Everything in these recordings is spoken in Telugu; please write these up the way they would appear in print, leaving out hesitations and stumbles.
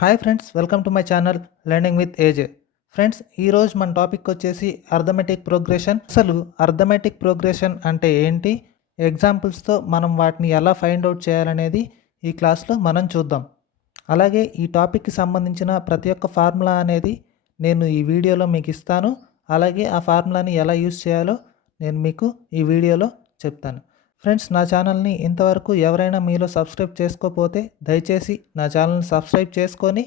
Hi friends, welcome to my channel learning with AJ. Friends, ఈరోజు మన టాపిక్ వచ్చేసి అర్థమెటిక్ ప్రోగ్రెషన్. అసలు అర్థమెటిక్ ప్రోగ్రెషన్ అంటే ఏంటి, ఎగ్జాంపుల్స్తో మనం వాటిని ఎలా ఫైండ్ అవుట్ చేయాలనేది ఈ క్లాస్లో మనం చూద్దాం. అలాగే ఈ టాపిక్కి సంబంధించిన ప్రతి ఒక్క ఫార్ములా అనేది నేను ఈ వీడియోలో మీకు ఇస్తాను. అలాగే ఆ ఫార్ములాని ఎలా యూస్ చేయాలో నేను మీకు ఈ వీడియోలో చెప్తాను. ఫ్రెండ్స్, నా ఛానల్ని ఇంతవరకు ఎవరైనా మీలో సబ్స్క్రైబ్ చేసుకోకపోతే దయచేసి నా ఛానల్ని సబ్స్క్రైబ్ చేసుకొని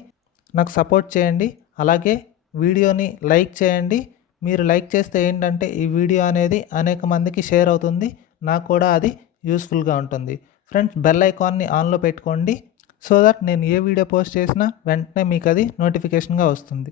నాకు సపోర్ట్ చేయండి. అలాగే వీడియోని లైక్ చేయండి. మీరు లైక్ చేస్తే ఏంటంటే ఈ వీడియో అనేది అనేక మందికి షేర్ అవుతుంది, నాకు కూడా అది యూస్ఫుల్గా ఉంటుంది. ఫ్రెండ్స్, బెల్ ఐకాన్ని ఆన్లో పెట్టుకోండి, సో దట్ నేను ఏ వీడియో పోస్ట్ చేసినా వెంటనే మీకు అది నోటిఫికేషన్గా వస్తుంది.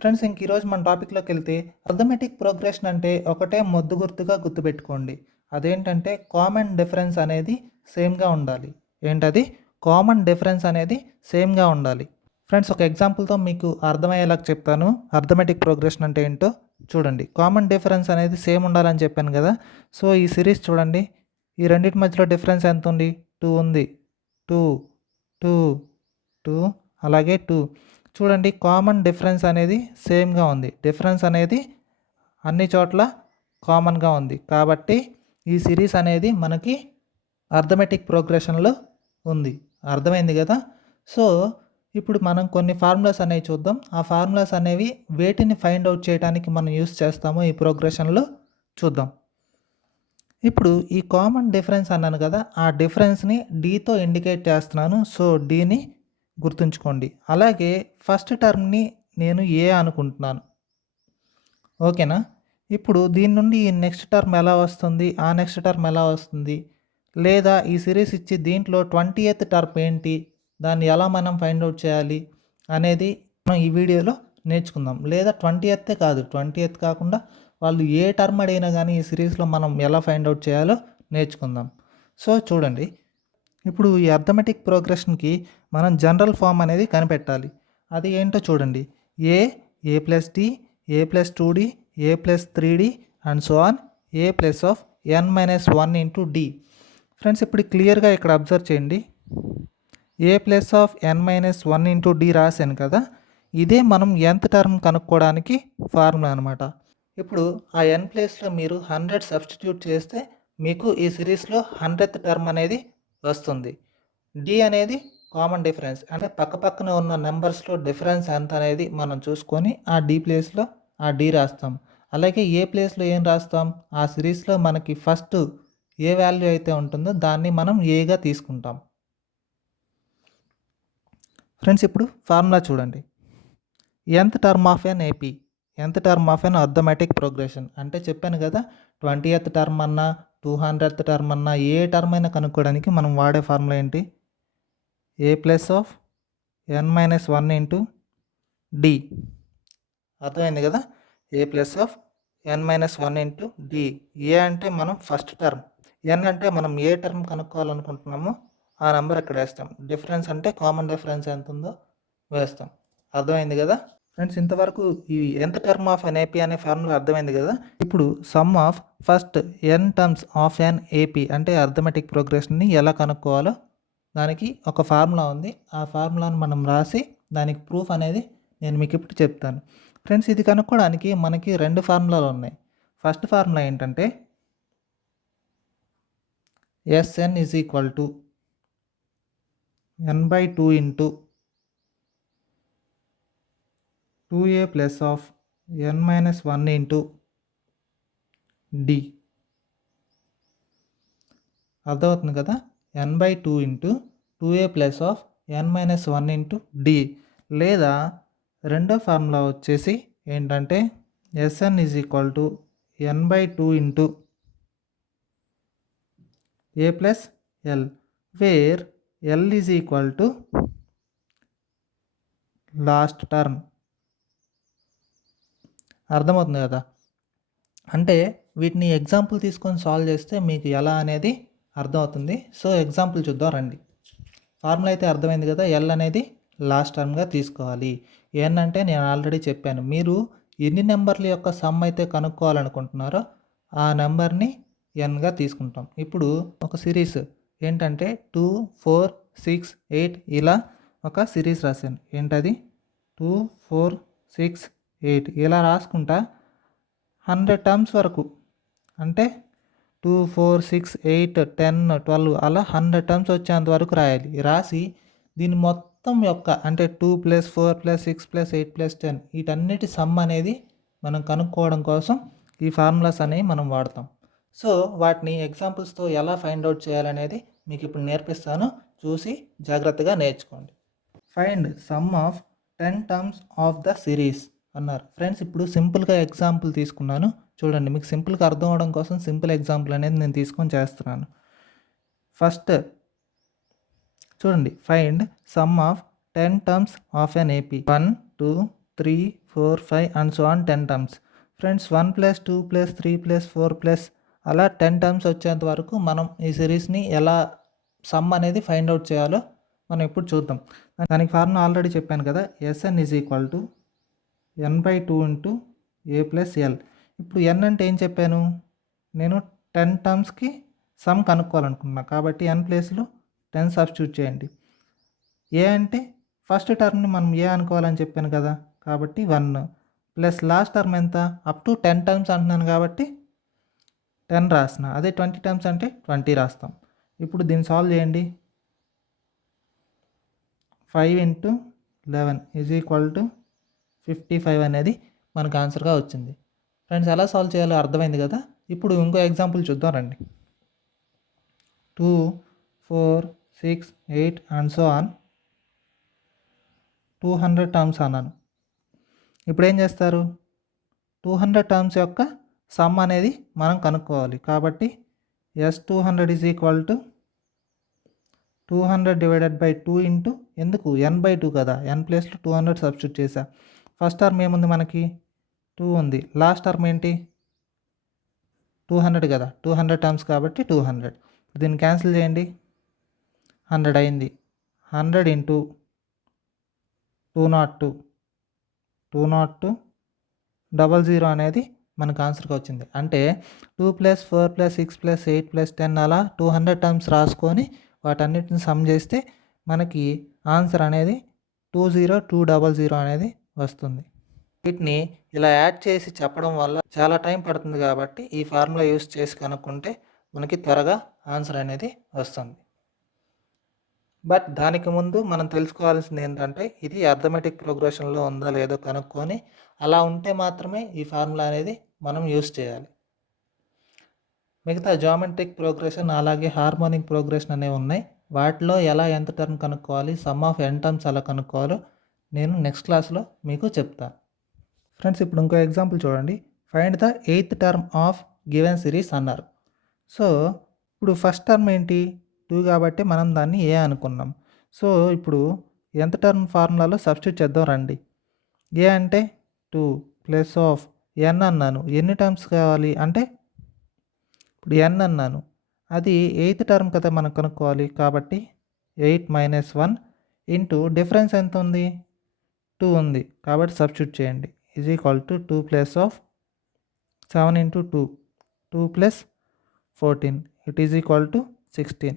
ఫ్రెండ్స్, ఇంక ఈరోజు మన టాపిక్లోకి వెళ్తే అర్థమెటిక్ ప్రోగ్రెషన్ అంటే ఒకటే మొద్దు గుర్తుగా గుర్తుపెట్టుకోండి. అదేంటంటే కామన్ డిఫరెన్స్ అనేది సేమ్గా ఉండాలి. ఏంటది? కామన్ డిఫరెన్స్ అనేది సేమ్గా ఉండాలి. ఫ్రెండ్స్, ఒక ఎగ్జాంపుల్తో మీకు అర్థమయ్యేలా చెప్తాను. అర్థమెటిక్ ప్రోగ్రెషన్ అంటే ఏంటో చూడండి. కామన్ డిఫరెన్స్ అనేది సేమ్ ఉండాలని చెప్పాను కదా. సో ఈ సిరీస్ చూడండి, ఈ రెండింటి మధ్యలో డిఫరెన్స్ ఎంత ఉంది? 2 ఉంది. 2 2 2 అలాగే 2. చూడండి, కామన్ డిఫరెన్స్ అనేది సేమ్గా ఉంది. డిఫరెన్స్ అనేది అన్ని చోట్ల కామన్గా ఉంది. కాబట్టి ఈ సిరీస్ అనేది మనకి అర్థమెటిక్ ప్రోగ్రెషన్లో ఉంది. అర్థమైంది కదా. సో ఇప్పుడు మనం కొన్ని ఫార్ములాస్ అనేవి చూద్దాం. ఆ ఫార్ములాస్ అనేవి వేటిని ఫైండ్ అవుట్ చేయడానికి మనం యూస్ చేస్తామో ఈ ప్రోగ్రెషన్లో చూద్దాం. ఇప్పుడు ఈ కామన్ డిఫరెన్స్ అన్నాను కదా, ఆ డిఫరెన్స్ని డీతో ఇండికేట్ చేస్తున్నాను. సో డీని గుర్తుంచుకోండి. అలాగే ఫస్ట్ టర్మ్ని నేను ఏ అనుకుంటున్నాను. ఓకేనా? ఇప్పుడు దీని నుండి ఈ నెక్స్ట్ టర్మ్ ఎలా వస్తుంది, ఆ నెక్స్ట్ టర్మ్ ఎలా వస్తుంది, లేదా ఈ సిరీస్ ఇచ్చి దీంట్లో 20th టర్మ్ ఏంటి, దాన్ని ఎలా మనం ఫైండ్ అవుట్ చేయాలి అనేది మనం ఈ వీడియోలో నేర్చుకుందాం. లేదా 20th కాదు, 20th కాకుండా వాళ్ళు ఏ టర్మ్ అడిగినా కానీ ఈ సిరీస్లో మనం ఎలా ఫైండ్ అవుట్ చేయాలో నేర్చుకుందాం. సో చూడండి, ఇప్పుడు ఈ అర్థమెటిక్ ప్రోగ్రెషన్కి మనం జనరల్ ఫామ్ అనేది కనిపెట్టాలి. అది ఏంటో చూడండి. A plus d, a plus 2d, a plus 3d and so on a plus of n-1 into d. Friends, ఇప్పుడు క్లియర్గా ఇక్కడ అబ్జర్వ్ చేయండి. A plus of n-1 into d రాశాను కదా, ఇదే మనం nth టర్మ్ కనుక్కోవడానికి ఫార్ములా అనమాట. ఇప్పుడు ఆ n ప్లేస్లో మీరు 100 సబ్స్టిట్యూట్ చేస్తే మీకు ఈ సిరీస్లో 100th టర్మ్ అనేది వస్తుంది. డి అనేది కామన్ డిఫరెన్స్, అంటే పక్కపక్కన ఉన్న నెంబర్స్లో డిఫరెన్స్ ఎంత అనేది మనం చూసుకొని ఆ డి ప్లేస్లో ఆ డి రాస్తాం. అలాగే ఏ ప్లేస్లో ఏం రాస్తాం? ఆ సిరీస్లో మనకి ఫస్ట్ ఏ వాల్యూ అయితే ఉంటుందో దాన్ని మనం ఏగా తీసుకుంటాం. ఫ్రెండ్స్, ఇప్పుడు ఫార్ములా చూడండి. nth term of an AP, nth term of an arithmetic progression అంటే చెప్పాను కదా, 20th టర్మ్ అన్నా 200th టర్మ్ అన్నా ఏ టర్మ్ అయినా కనుక్కోవడానికి మనం వాడే ఫార్ములా ఏంటి? A plus of n-1 into d. అర్థమైంది కదా. A plus of n-1 into d. A అంటే మనం ఫస్ట్ టర్మ్, ఎన్ అంటే మనం ఏ టర్మ్ కనుక్కోవాలనుకుంటున్నామో ఆ నెంబర్ ఇక్కడ వేస్తాం. డిఫరెన్స్ అంటే కామన్ డిఫరెన్స్ ఎంత ఉందో వేస్తాం. అర్థమైంది కదా. ఫ్రెండ్స్, ఇంతవరకు ఈ nth term of an AP అనే ఫార్ములా అర్థమైంది కదా. ఇప్పుడు sum of first n terms of an AP అంటే అర్థమెటిక్ ప్రోగ్రెషన్ని ఎలా కనుక్కోవాలో దానికి ఒక ఫార్ములా ఉంది. ఆ ఫార్ములాను మనం రాసి దానికి ప్రూఫ్ అనేది నేను మీకు ఇప్పుడు చెప్తాను. ఫ్రెండ్స్, ఇది కనుక్కోవడానికి మనకి 2 ఫార్ములాలు ఉన్నాయి. ఫస్ట్ ఫార్ములా ఏంటంటే Sn is equal to n/2 into 2a plus of n-1 into d. అర్థమవుతుంది కదా. n/2 into 2a plus of n-1 into d. లేదా రెండో ఫార్ములా వచ్చేసి ఏంటంటే Sn is equal to n/2 ఇంటూ a plus l, where l is equal to last term. అర్థమవుతుంది కదా. అంటే వీటిని ఎగ్జాంపుల్ తీసుకొని సాల్వ్ చేస్తే మీకు ఎలా అనేది అర్థమవుతుంది. సో ఎగ్జాంపుల్ చూద్దాం రండి. ఫార్ములా అయితే అర్థమైంది కదా. ఎల్ అనేది లాస్ట్ టర్మ్గా తీసుకోవాలి. ఎన్ అంటే నేను ఆల్రెడీ చెప్పాను, మీరు ఎన్ని నెంబర్ల యొక్క సమ్ అయితే కనుక్కోవాలనుకుంటున్నారో ఆ నెంబర్ని ఎన్గా తీసుకుంటాం. ఇప్పుడు ఒక సిరీస్ ఏంటంటే 2, 4, 6, 8 ఇలా ఒక సిరీస్ రాశాను. ఏంటది 2, 4, 6, 8 ఇలా రాసుకుంటా 100 టర్మ్స్ వరకు, అంటే 2, 4, 6, 8, 10, 12 అలా 100 టర్మ్స్ వచ్చేంత వరకు రాయాలి. రాసి దీని మొత్తం యొక్క అంటే 2 + 4 + 6 + 8 + 10 వీటన్నిటి సమ్ అనేది మనం కనుక్కోవడం కోసం ఈ ఫార్ములాస్ అనేవి మనం వాడతాం. సో వాటిని ఎగ్జాంపుల్స్తో ఎలా ఫైండ్ అవుట్ చేయాలనేది మీకు ఇప్పుడు నేర్పిస్తాను. చూసి జాగ్రత్తగా నేర్చుకోండి. Find sum of 10 terms of the series అన్నారు. ఫ్రెండ్స్ ఇప్పుడు సింపుల్గా ఎగ్జాంపుల్ తీసుకున్నాను. చూడండి, మీకు సింపుల్గా అర్థం అవడం కోసం సింపుల్ ఎగ్జాంపుల్ అనేది నేను తీసుకొని చేస్తున్నాను. ఫస్ట్ చూడండి, find sum of 10 terms of an AP. 1, 2, 3, 4, 5 and so on 10 terms. Friends 1 + 2 + 3 + 4 అలా 10 టర్మ్స్ వచ్చేంత వరకు మనం ఈ సిరీస్ని ఎలా సమ్ అనేది ఫైండ్ అవుట్ చేయాలో మనం ఇప్పుడు చూద్దాం. దానికి ఫార్ములా ఆల్రెడీ చెప్పాను కదా, Sn = n/2 × a + l. ఇప్పుడు n అంటే ఏం చెప్పాను, నేను 10 టర్మ్స్కి సమ్ కనుక్కోవాలనుకున్నా కాబట్టి n ప్లేస్లో 10 సబ్స్టిట్యూట్ చేయండి. ఏ అంటే ఫస్ట్ టర్మ్ని మనం ఏ అనుకోవాలని చెప్పాను కదా, కాబట్టి 1 ప్లస్ లాస్ట్ టర్మ్ ఎంత, అప్ టు 10 టర్మ్స్ అంటున్నాను కాబట్టి 10 రాసిన. అదే 20 టర్మ్స్ అంటే 20 రాస్తాం. ఇప్పుడు దీన్ని సాల్వ్ చేయండి. 5 × 11 = 55 అనేది మనకు ఆన్సర్గా వచ్చింది. ఫ్రెండ్స్ ఎలా సాల్వ్ చేయాలో అర్థమైంది కదా. ఇప్పుడు ఇంకో ఎగ్జాంపుల్ చూద్దాం రండి. 2, 4, 6, 8 అండ్ సో ఆన్ 200 టర్మ్స్ అన్నాను. ఇప్పుడు ఏం చేస్తారు, 200 టర్మ్స్ యొక్క సమ్ అనేది మనం కనుక్కోవాలి. కాబట్టి S200 = 200 / 2 ఇంటూ ఎందుకు n/2 కదా, n ప్లేస్లో 200 సబ్స్టిట్యూట్ చేసా. ఫస్ట్ టర్మ్ ఏముంది మనకి 2 ఉంది, లాస్ట్ టర్మ్ ఏంటి 200 కదా, 200 టర్మ్స్ కాబట్టి 200. దీన్ని క్యాన్సిల్ చేయండి, 100 అయింది. 100 × 202 202 00 అనేది మనకు ఆన్సర్గా వచ్చింది. అంటే 2 + 4 + 6 + 8 + 10 అలా 200 టర్మ్స్ రాసుకొని వాటన్నిటిని సమ్ చేస్తే మనకి ఆన్సర్ అనేది 20200 అనేది వస్తుంది. వీటిని ఇలా యాడ్ చేసి చెప్పడం వల్ల చాలా టైం పడుతుంది కాబట్టి ఈ ఫార్ములా యూస్ చేసి కనుక్కుంటే మనకి త్వరగా ఆన్సర్ అనేది వస్తుంది. బట్ దానికి ముందు మనం తెలుసుకోవాల్సింది ఏంటంటే ఇది అర్థమెటిక్ ప్రోగ్రెషన్లో ఉందా లేదో కనుక్కొని అలా ఉంటే మాత్రమే ఈ ఫార్ములా అనేది మనం యూస్ చేయాలి. మిగతా జామెట్రిక్ ప్రోగ్రెషన్ అలాగే హార్మోనిక్ ప్రోగ్రెషన్ అనేవి ఉన్నాయి. వాటిలో ఎలా ఎంత టర్మ్ కనుక్కోవాలి, సమ్ ఆఫ్ n టర్మ్స్ ఎలా కనుక్కోవాలో నేను నెక్స్ట్ క్లాస్లో మీకు చెప్తాను. ఫ్రెండ్స్ ఇప్పుడు ఇంకో ఎగ్జాంపుల్ చూడండి. Find the 8th term of given series అన్నారు. సో ఇప్పుడు ఫస్ట్ టర్మ్ ఏంటి 2 కాబట్టి మనం దాన్ని ఏ అనుకున్నాం. సో ఇప్పుడు ఎంత టర్మ్ ఫార్ములాలో సబ్స్టిట్యూట్ చేద్దాం రండి. ఏ అంటే 2 + n అన్నాను. ఎన్ని టర్మ్స్ కావాలి అంటే ఇప్పుడు n అన్నాను, అది 8th టర్మ్ కదా మనం కనుక్కోవాలి. కాబట్టి 8 - 1 ఇంటూ డిఫరెన్స్ ఎంత ఉంది 2 ఉంది కాబట్టి సబ్స్టిట్యూట్ చేయండి. = 2 + 7 × 2 2 + 14 = 16.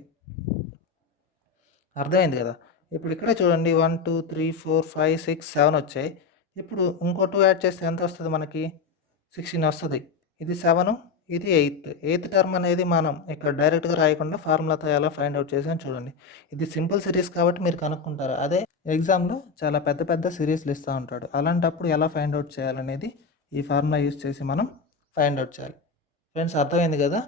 అర్థమైంది కదా. ఇప్పుడు ఇక్కడే చూడండి 1, 2, 3, 4, 5, 6, 7 వచ్చాయి. ఇప్పుడు ఇంకో 2 యాడ్ చేస్తే ఎంత వస్తుంది మనకి 16 వస్తుంది. ఇది 7, ఇది 8th టర్మ్ అనేది మనం ఇక్కడ డైరెక్ట్గా రాయకుండా ఫార్ములాతో ఎలా ఫైండ్ అవుట్ చేసాం చూడండి. ఇది సింపుల్ సిరీస్ కాబట్టి మీరు కనుక్కుంటారు. అదే ఎగ్జామ్లో చాలా పెద్ద పెద్ద సిరీస్లు ఇస్తూ ఉంటాడు. అలాంటప్పుడు ఎలా ఫైండ్ అవుట్ చేయాలనేది ఈ ఫార్ములా యూస్ చేసి మనం ఫైండ్ అవుట్ చేయాలి. ఫ్రెండ్స్ అర్థమైంది కదా.